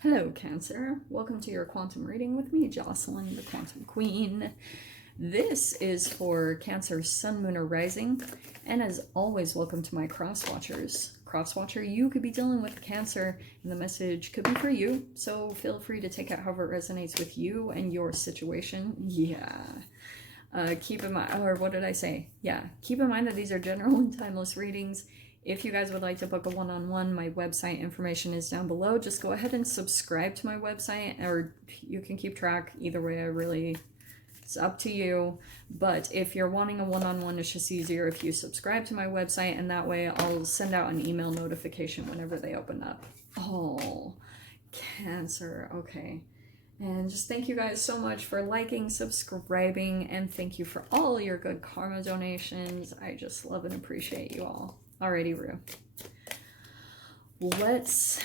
Hello, Cancer. Welcome to your quantum reading with me, Jocelyn, the Quantum Queen. This is for Cancer, Sun, Moon, or Rising. And as always, welcome to my cross watchers. Cross watcher, you could be dealing with Cancer, and the message could be for you. So feel free to take it however it resonates with you and your situation. Yeah. Keep in mind, or what did I say? Yeah. Keep in mind that these are general and timeless readings. If you guys would like to book a one-on-one, my website information is down below. Just go ahead and subscribe to my website, or you can keep track. Either way, it's up to you. But if you're wanting a one-on-one, it's just easier if you subscribe to my website, and that way I'll send out an email notification whenever they open up. Oh, Cancer. Okay. And just thank you guys so much for liking, subscribing, and thank you for all your good karma donations. I just love and appreciate you all. Alrighty, Rue. Let's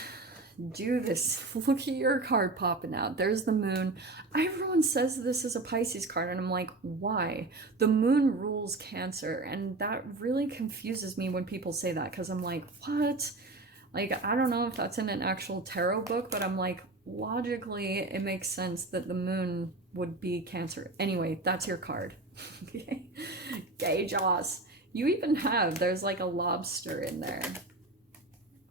do this. Look at your card popping out. There's the moon. Everyone says this is a Pisces card, and I'm like, why? The moon rules Cancer, and that really confuses me when people say that, because I'm like, what? Like, I don't know if that's in an actual tarot book, but I'm like, logically, it makes sense that the moon would be Cancer. Anyway, that's your card. Okay, Joss. You even have, there's like a lobster in there.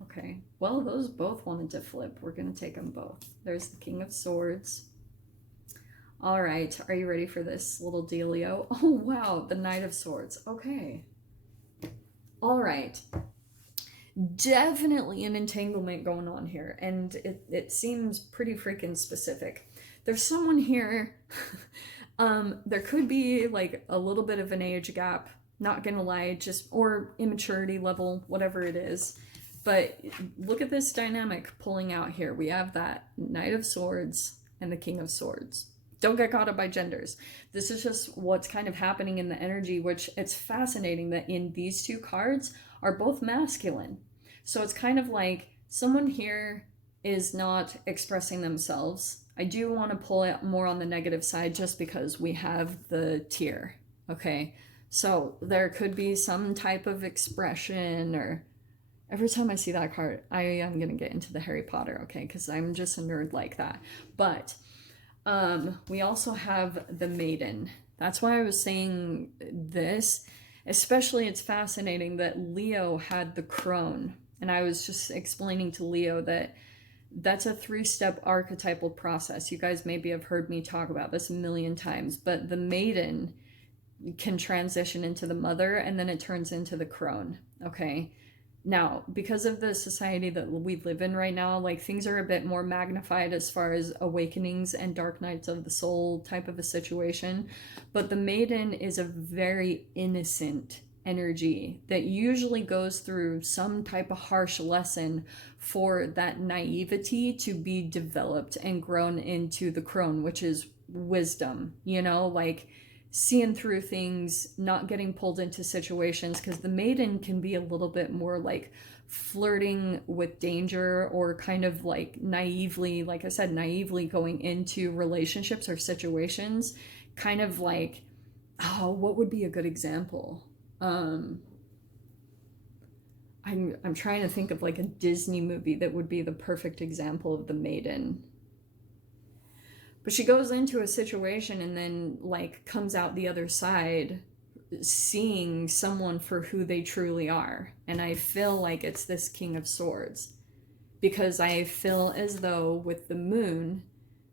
Okay, well, those both wanted to flip. We're going to take them both. There's the King of Swords. All right, are you ready for this little dealio? Oh, wow, the Knight of Swords. Okay. All right. Definitely an entanglement going on here, and it seems pretty freaking specific. There's someone here, there could be like a little bit of an age gap, not gonna lie, just, or immaturity level, whatever it is. But look at this dynamic pulling out here. We have that Knight of Swords and the King of Swords. Don't get caught up by genders. This is just what's kind of happening in the energy, which it's fascinating that in these two cards are both masculine. So it's kind of like someone here is not expressing themselves. I do want to pull it more on the negative side just because we have the tier, okay? So there could be some type of expression, or every time I see that card, I am going to get into the Harry Potter, okay? Because I'm just a nerd like that. But we also have the Maiden. That's why I was saying this. Especially, it's fascinating that Leo had the crone. And I was just explaining to Leo that that's a 3-step archetypal process. You guys maybe have heard me talk about this a million times. But the Maiden can transition into the mother, and then it turns into the crone, okay? Now, because of the society that we live in right now, like, things are a bit more magnified as far as awakenings and dark nights of the soul type of a situation. But the Maiden is a very innocent energy that usually goes through some type of harsh lesson for that naivety to be developed and grown into the crone, which is wisdom, you know, like seeing through things, not getting pulled into situations, because the Maiden can be a little bit more like flirting with danger, or kind of like naively, like I said, naively going into relationships or situations, kind of like, oh, what would be a good example? I'm trying to think of like a Disney movie that would be the perfect example of the Maiden. But she goes into a situation and then like comes out the other side seeing someone for who they truly are. And I feel like it's this King of Swords, because I feel as though with the moon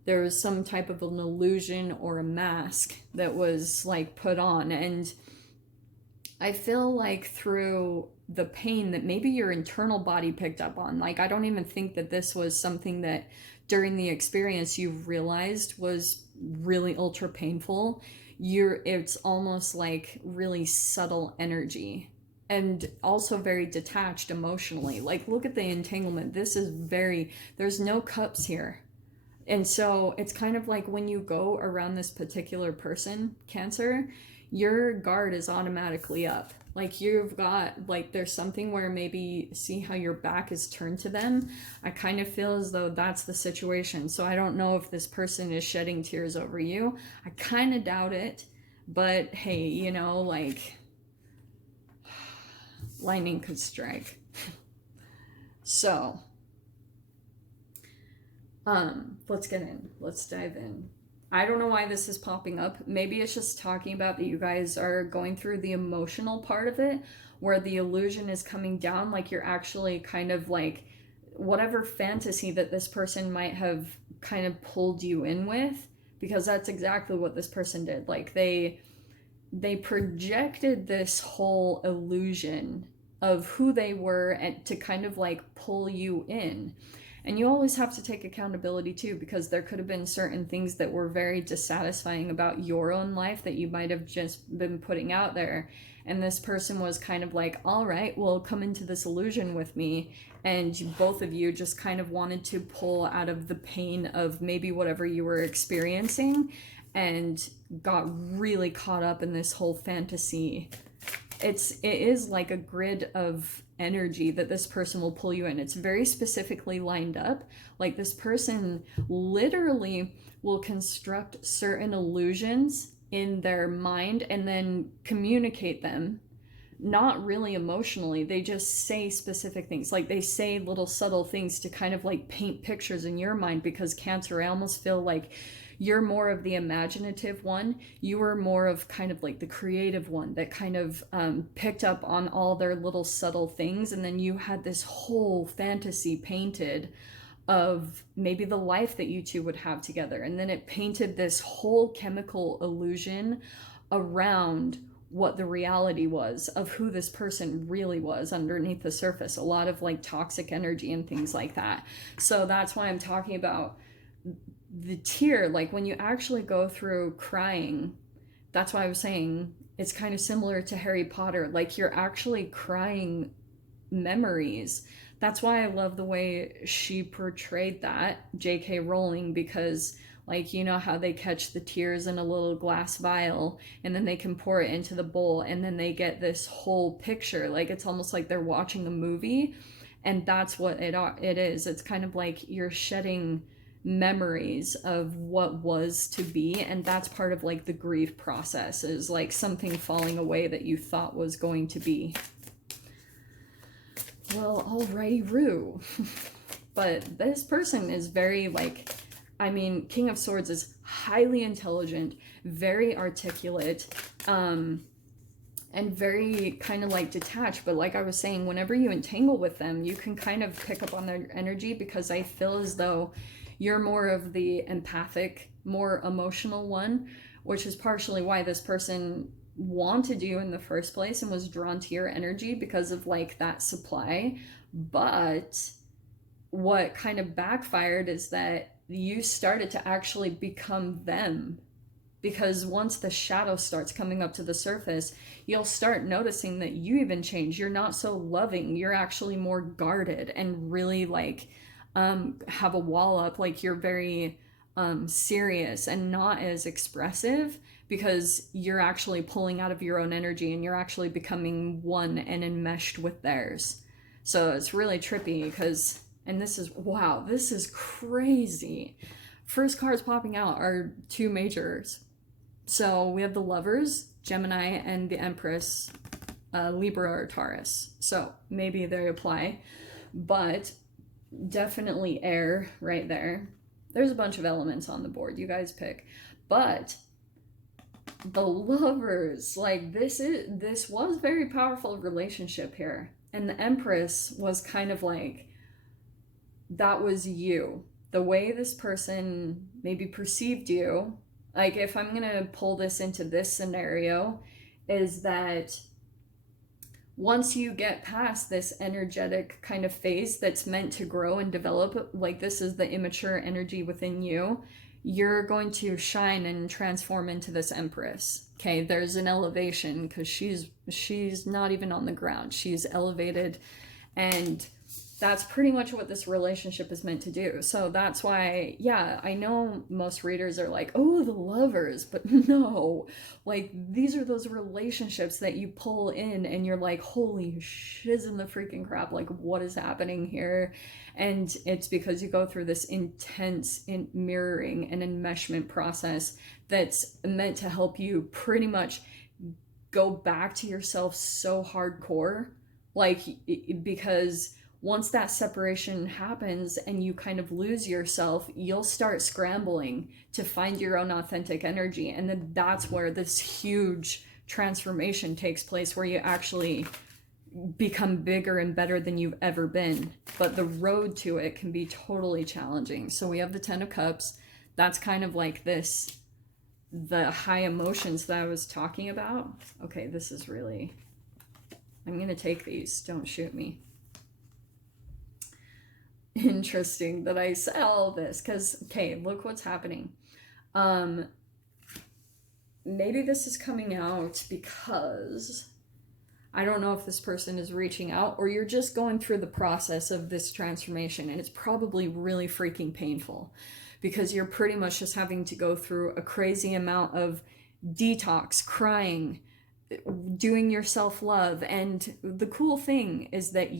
there was some type of an illusion or a mask that was like put on. And I feel like through the pain that maybe your internal body picked up on, like I don't even think that this was something that during the experience you realized was really ultra painful. It's almost like really subtle energy, and also very detached emotionally. Like, look at the entanglement. This is there's no cups here. And so it's kind of like when you go around this particular person, Cancer, your guard is automatically up. Like, you've got, like, there's something where maybe see how your back is turned to them. I kind of feel as though that's the situation. So I don't know if this person is shedding tears over you. I kind of doubt it. But hey, you know, like, lightning could strike. So Let's get in. Let's dive in. I don't know why this is popping up. Maybe it's just talking about that you guys are going through the emotional part of it, where the illusion is coming down, like you're actually kind of like whatever fantasy that this person might have kind of pulled you in with, because that's exactly what this person did. Like they projected this whole illusion of who they were and to kind of like pull you in. And you always have to take accountability too, because there could have been certain things that were very dissatisfying about your own life that you might have just been putting out there. And this person was kind of like, all right, well, come into this illusion with me. And both of you just kind of wanted to pull out of the pain of maybe whatever you were experiencing, and got really caught up in this whole fantasy. It is like a grid of energy that this person will pull you in. It's very specifically lined up. Like this person literally will construct certain illusions in their mind and then communicate them, not really emotionally. They just say specific things. Like they say little subtle things to kind of like paint pictures in your mind, because Cancer, I almost feel like you're more of the imaginative one. You were more of kind of like the creative one that kind of picked up on all their little subtle things. And then you had this whole fantasy painted of maybe the life that you two would have together. And then it painted this whole chemical illusion around what the reality was of who this person really was underneath the surface. A lot of like toxic energy and things like that. So that's why I'm talking about the tear. Like when you actually go through crying, that's why I was saying it's kind of similar to Harry Potter. Like you're actually crying memories. That's why I love the way she portrayed that, J.K. Rowling, because like, you know how they catch the tears in a little glass vial and then they can pour it into the bowl and then they get this whole picture. Like it's almost like they're watching a movie, and that's what it is. It's kind of like you're shedding memories of what was to be, and that's part of like the grief process, is like something falling away that you thought was going to be. Well, alrighty, Rue. But this person is very like, I mean, King of Swords is highly intelligent, very articulate, and very kind of like detached. But like I was saying, whenever you entangle with them, you can kind of pick up on their energy, because I feel as though you're more of the empathic, more emotional one, which is partially why this person wanted you in the first place and was drawn to your energy, because of like that supply. But what kind of backfired is that you started to actually become them, because once the shadow starts coming up to the surface, you'll start noticing that you even change. You're not so loving, you're actually more guarded and really like have a wall up. Like you're very serious and not as expressive, because you're actually pulling out of your own energy and you're actually becoming one and enmeshed with theirs. So it's really trippy, because, and this is, wow, this is crazy. First cards popping out are two majors. So we have the Lovers, Gemini, and the Empress, Libra or Taurus. So maybe they apply, but definitely air right there. There's a bunch of elements on the board, you guys pick. But the Lovers, like this was very powerful relationship here. And the Empress was kind of like, that was you. The way this person maybe perceived you, like if I'm gonna pull this into this scenario, is that once you get past this energetic kind of phase that's meant to grow and develop, like this is the immature energy within you, you're going to shine and transform into this Empress. Okay, there's an elevation, because she's not even on the ground. She's elevated, and that's pretty much what this relationship is meant to do. So that's why, yeah, I know most readers are like, oh, the Lovers, but no, like these are those relationships that you pull in and you're like, holy shiz in the freaking crap, like what is happening here? And it's because you go through this intense mirroring and enmeshment process that's meant to help you pretty much go back to yourself so hardcore, like because once that separation happens and you kind of lose yourself, you'll start scrambling to find your own authentic energy. And then that's where this huge transformation takes place, where you actually become bigger and better than you've ever been. But the road to it can be totally challenging. So we have the Ten of Cups. That's kind of like this, the high emotions that I was talking about. Okay, this is really, I'm going to take these. Don't shoot me. Interesting that I said all this, because, okay, look what's happening. Maybe this is coming out because I don't know if this person is reaching out, or you're just going through the process of this transformation, and it's probably really freaking painful because you're pretty much just having to go through a crazy amount of detox, crying, doing your self-love. And the cool thing is that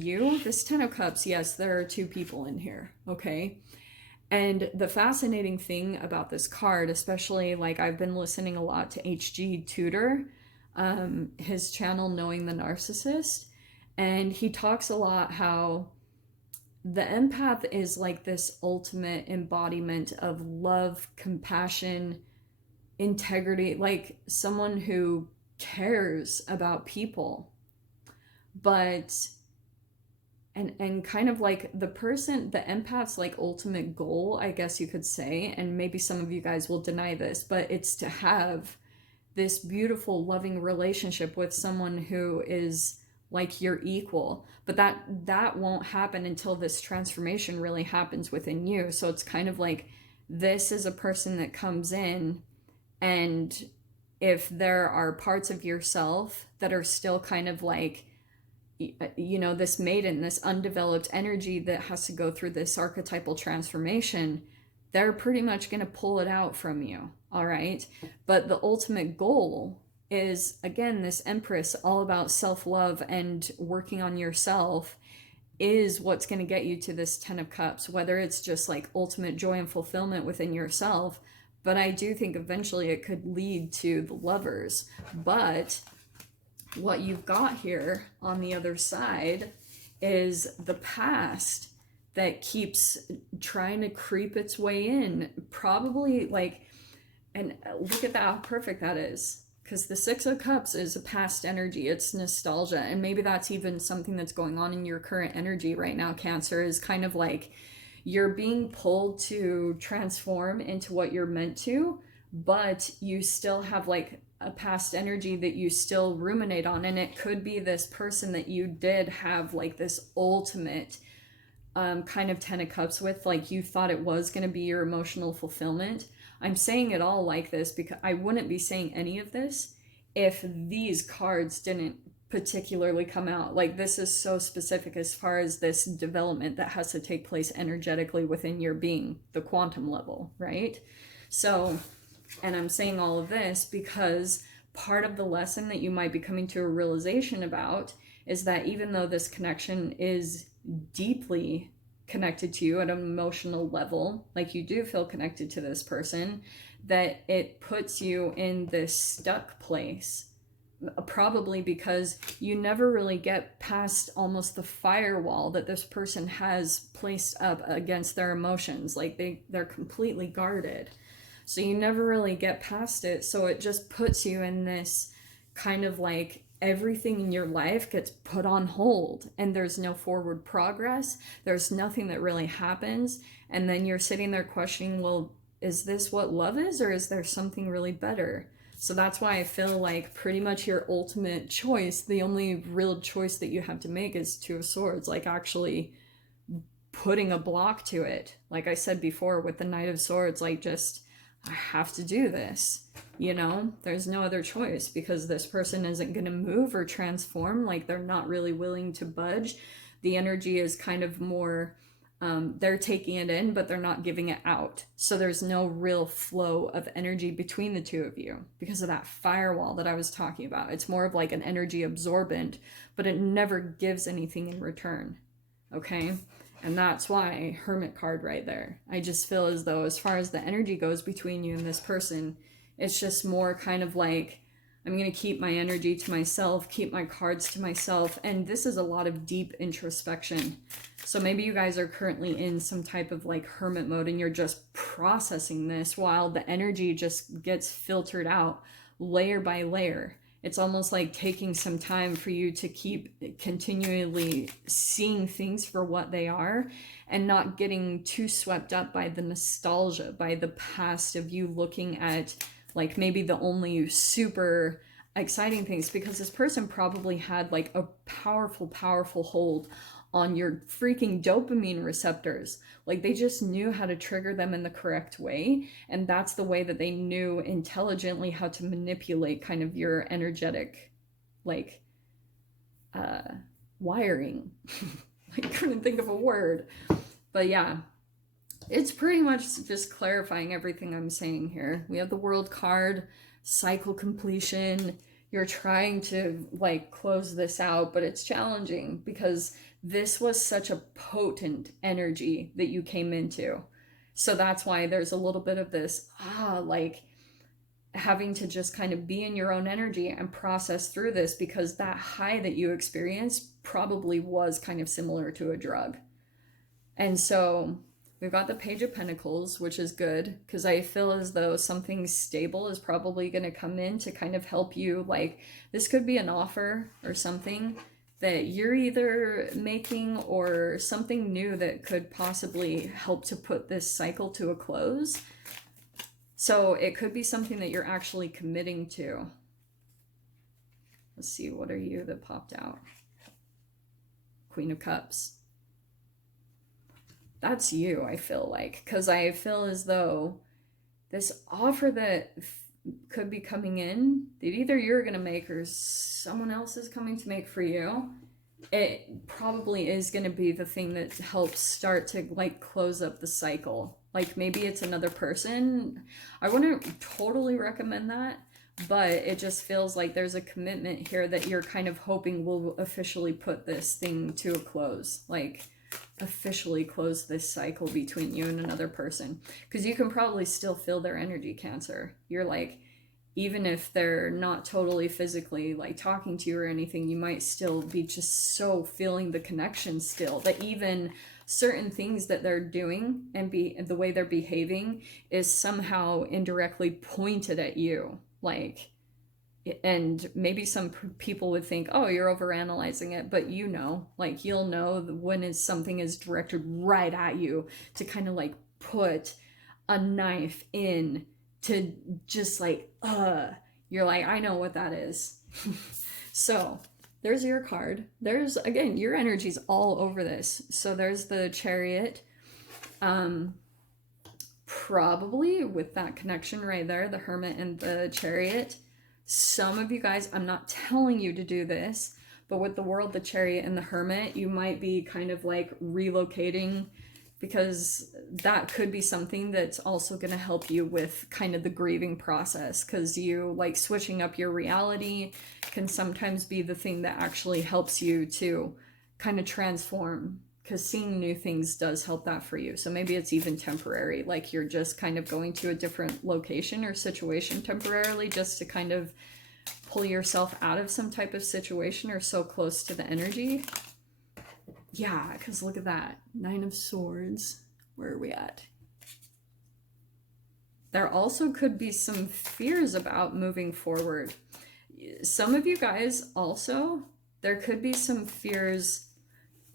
this Ten of Cups, yes, there are two people in here, okay? And the fascinating thing about this card, especially, like, I've been listening a lot to HG Tudor, his channel Knowing the Narcissist, and he talks a lot how the empath is like this ultimate embodiment of love, compassion, integrity, like someone who cares about people. But and kind of like the empath's like ultimate goal, I guess you could say, and maybe some of you guys will deny this, but it's to have this beautiful, loving relationship with someone who is like your equal. But that won't happen until this transformation really happens within you. So it's kind of like, this is a person that comes in, and if there are parts of yourself that are still kind of like, you know, this maiden, this undeveloped energy that has to go through this archetypal transformation, they're pretty much going to pull it out from you. All right. But the ultimate goal is, again, this Empress, all about self-love and working on yourself, is what's going to get you to this Ten of Cups, whether it's just like ultimate joy and fulfillment within yourself. But I do think eventually it could lead to the Lovers. But what you've got here on the other side is the past that keeps trying to creep its way in. Probably like, and look at that, how perfect that is. Because the Six of Cups is a past energy. It's nostalgia. And maybe that's even something that's going on in your current energy right now, Cancer, is kind of like you're being pulled to transform into what you're meant to, but you still have like a past energy that you still ruminate on. And it could be this person that you did have like this ultimate kind of Ten of Cups with, like you thought it was going to be your emotional fulfillment. I'm saying it all like this because I wouldn't be saying any of this if these cards didn't particularly come out. Like, this is so specific as far as this development that has to take place energetically within your being, the quantum level, right? So, and I'm saying all of this because part of the lesson that you might be coming to a realization about is that even though this connection is deeply connected to you at an emotional level, like you do feel connected to this person, that it puts you in this stuck place, probably because you never really get past almost the firewall that this person has placed up against their emotions. Like they're completely guarded, so you never really get past it. So it just puts you in this kind of like, everything in your life gets put on hold and there's no forward progress. There's nothing that really happens. And then you're sitting there questioning, well, is this what love is, or is there something really better? So that's why I feel like pretty much your ultimate choice, the only real choice that you have to make is Two of Swords, like actually putting a block to it. Like I said before with the Knight of Swords, like just, I have to do this. You know, there's no other choice because this person isn't going to move or transform. Like, they're not really willing to budge. The energy is kind of more, they're taking it in, but they're not giving it out. So there's no real flow of energy between the two of you because of that firewall that I was talking about. It's more of like an energy absorbent, but it never gives anything in return. Okay? And that's why Hermit card right there. I just feel as though as far as the energy goes between you and this person, it's just more kind of like, I'm going to keep my energy to myself, keep my cards to myself. And this is a lot of deep introspection. So maybe you guys are currently in some type of like hermit mode and you're just processing this while the energy just gets filtered out layer by layer. It's almost like taking some time for you to keep continually seeing things for what they are and not getting too swept up by the nostalgia, by the past of you looking at like maybe the only super exciting things, because this person probably had like a powerful hold on your freaking dopamine receptors. Like they just knew how to trigger them in the correct way. And that's the way that they knew intelligently how to manipulate kind of your energetic, like, wiring. I couldn't think of a word. But yeah, it's pretty much just clarifying everything I'm saying here. We have the World card, cycle completion. You're trying to like close this out, but it's challenging because this was such a potent energy that you came into. So that's why there's a little bit of this, like having to just kind of be in your own energy and process through this, because that high that you experienced probably was kind of similar to a drug. And so we've got the Page of Pentacles, which is good because I feel as though something stable is probably going to come in to kind of help you. Like this could be an offer or something that you're either making or something new that could possibly help to put this cycle to a close. So it could be something that you're actually committing to. Let's see, what are you that popped out? Queen of Cups. That's you, I feel like, because I feel as though this offer that could be coming in that either you're going to make or someone else is coming to make for you, it probably is going to be the thing that helps start to like close up the cycle. Like maybe it's another person. I wouldn't totally recommend that, but it just feels like there's a commitment here that you're kind of hoping will officially put this thing to a close. Like officially close this cycle between you and another person, because you can probably still feel their energy, Cancer. You're like, even if they're not totally physically like talking to you or anything, you might still be just so feeling the connection still, that even certain things that they're doing and the way they're behaving is somehow indirectly pointed at you. Like, and maybe some people would think, oh, you're overanalyzing it, but you know, like you'll know when something is directed right at you to kind of like put a knife in to just like, you're like, I know what that is. So there's your card. There's, again, your energy's all over this. So there's the Chariot. Probably with that connection right there, the Hermit and the Chariot. Some of you guys, I'm not telling you to do this, but with the World, the Chariot, and the Hermit, you might be kind of like relocating, because that could be something that's also going to help you with kind of the grieving process, because you like switching up your reality can sometimes be the thing that actually helps you to kind of transform, because seeing new things does help that for you. So maybe it's even temporary, like you're just kind of going to a different location or situation temporarily just to kind of pull yourself out of some type of situation or so close to the energy. Yeah, because look at that. 9 of Swords. Where are we at? There also could be some fears about moving forward. Some of you guys also, there could be some fears.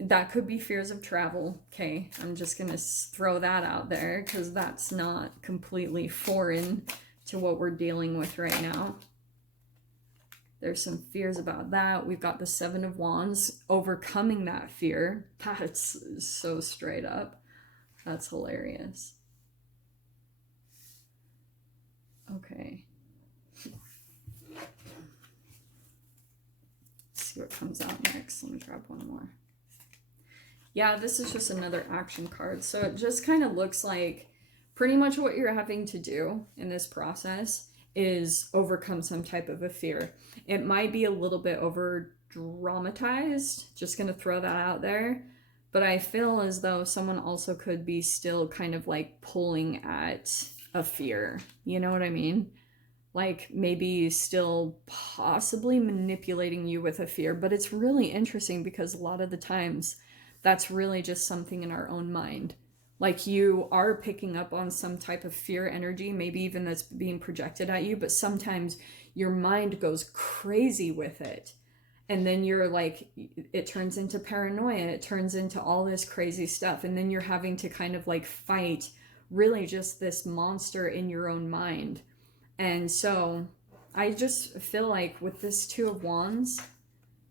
That could be fears of travel. Okay, I'm just going to throw that out there because that's not completely foreign to what we're dealing with right now. There's some fears about that. We've got the 7 of Wands, overcoming that fear. That's so straight up. That's hilarious. Okay. Let's see what comes out next. Let me grab one more. Yeah, this is just another action card. So it just kind of looks like pretty much what you're having to do in this process is overcome some type of a fear. It might be a little bit over dramatized, just going to throw that out there. But I feel as though someone also could be still kind of like pulling at a fear. You know what I mean? like maybe still possibly manipulating you with a fear. But it's really interesting because a lot of the times that's really just something in our own mind. Like you are picking up on some type of fear energy, maybe even that's being projected at you, but sometimes your mind goes crazy with it. And then you're like, it turns into paranoia, it turns into all this crazy stuff. And then you're having to kind of like fight really just this monster in your own mind. And so I just feel like with this Two of Wands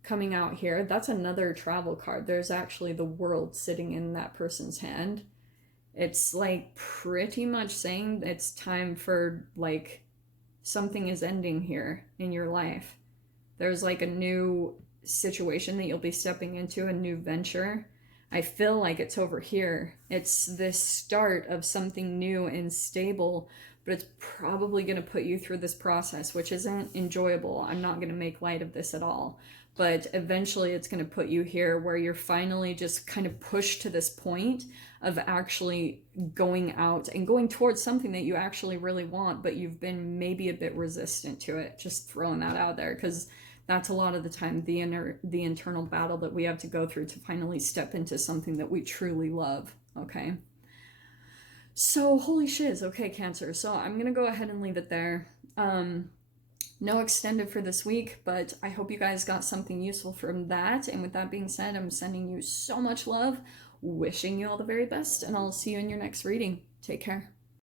coming out here, that's another travel card. There's actually the world sitting in that person's hand. It's like pretty much saying it's time for like something is ending here in your life. There's like a new situation that you'll be stepping into, a new venture. I feel like it's over here. It's this start of something new and stable, but it's probably going to put you through this process, which isn't enjoyable. I'm not going to make light of this at all. But eventually it's going to put you here where you're finally just kind of pushed to this point of actually going out and going towards something that you actually really want, but you've been maybe a bit resistant to it. Just throwing that out there, because that's a lot of the time the internal battle that we have to go through to finally step into something that we truly love. Okay, so holy shiz. Okay, Cancer, so I'm gonna go ahead and leave it there. No extended for this week, but I hope you guys got something useful from that. And with that being said, I'm sending you so much love, wishing you all the very best, and I'll see you in your next reading. Take care.